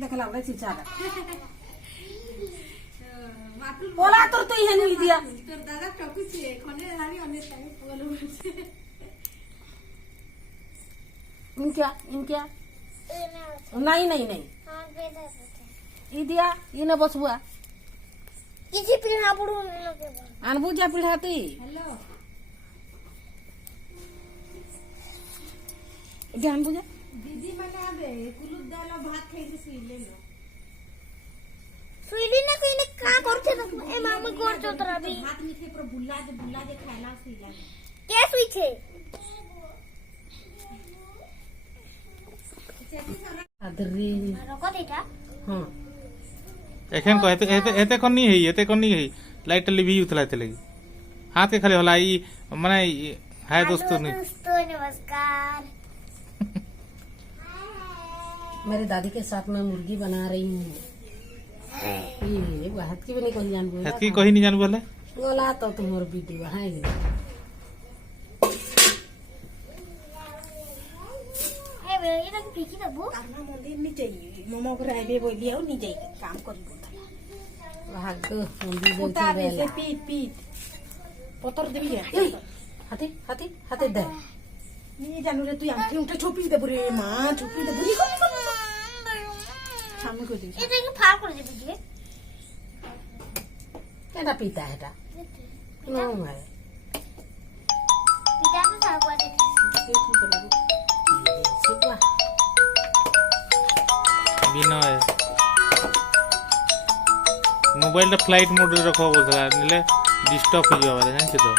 देखला रे चिचा बोला तो ये नहीं दिया তোর দাদা টকুছে কোনে আমি অনেক টাইম বলে বলছে इनक्या नहीं नहीं नहीं ई दिया इने बसबुआ किसी पिढ़ा बुढ़ू लगे अनबुजा पिढ़ाती हेलो ध्यान बुझा दीदी माने आबे कुलुप दालो भात खाइसे सुइले लो सुईली ना कहीं ने का करछे ना ए मामा करछो तोरा भी भात निखे पर बुल्ला दे खाइला सुइला के सुई छे अदरी रको देटा हां एखन को एते कोन नहीं है एते कोन नहीं है लाइट लिवी उतला लगी हाथ के खाली होला ई माने है दोस्तों नहीं दोस्तों नमस्कार मेरी दादी के साथ मैं मुर्गी बना रही हूँ ये हाथ की भी नहीं कोई जान हाथ की कोई नहीं जान बोले बोला तो तुम्हारे वीडियो है ए बे ये तो पीकी दबो काना मंदिर नहीं चाहिए मोमो को राइबे बोली और नहीं चाहिए काम करी बोलता भाग मंदिर उतार जाती से पीट पतर देबी है हाथी हाथी हाथी दे नहीं जानू रे तू आंटी उठे छोपी दे बुरे मां छोपी दे बुरी सामने को दे ये तो फाड़ कर दे बीजे क्या पीता है टा नो है पिता ने सागवा दे सुबह बिना है मोबाइल टा फ्लाइट मोड रे रखो बोलला नेले डिस्टर्ब हो जाबा जान छ तो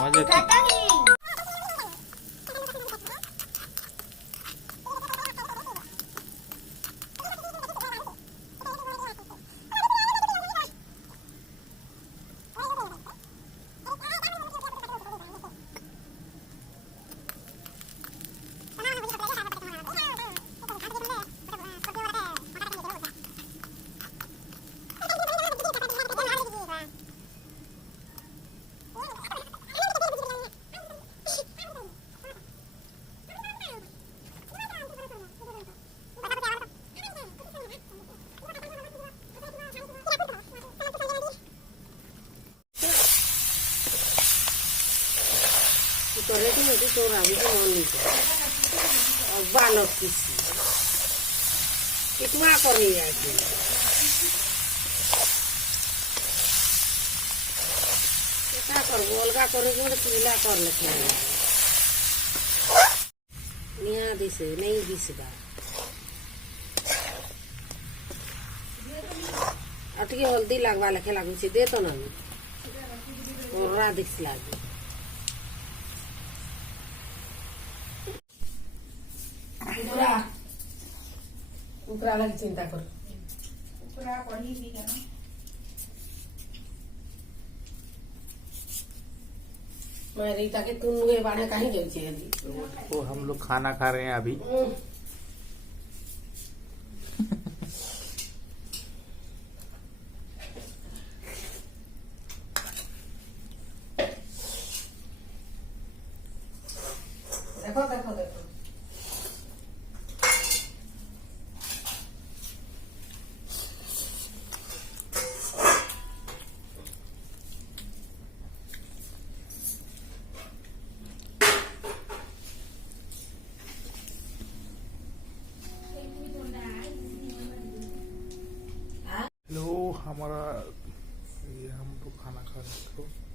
हां जे काटा ही तो रेडी होती तो रावी को मन नहीं और बालक किसी कितना करी है कि क्या कर बोलगा करेंगे तो पीला कर लेते हैं निया दिसे नहीं दिसगा अटके हल्दी लगवा लेके लागू से दे तो ना और दिख लागे उपरा लगी चिंता कर पूरा पढ़ी भी ना मैं रीता के तुम वे बाणे कहीं जाऊ छे तो हम लोग खाना खा रहे हैं अभी देखो देखो देखो हेलो हमारा ये हम लोग खाना खा रहे थे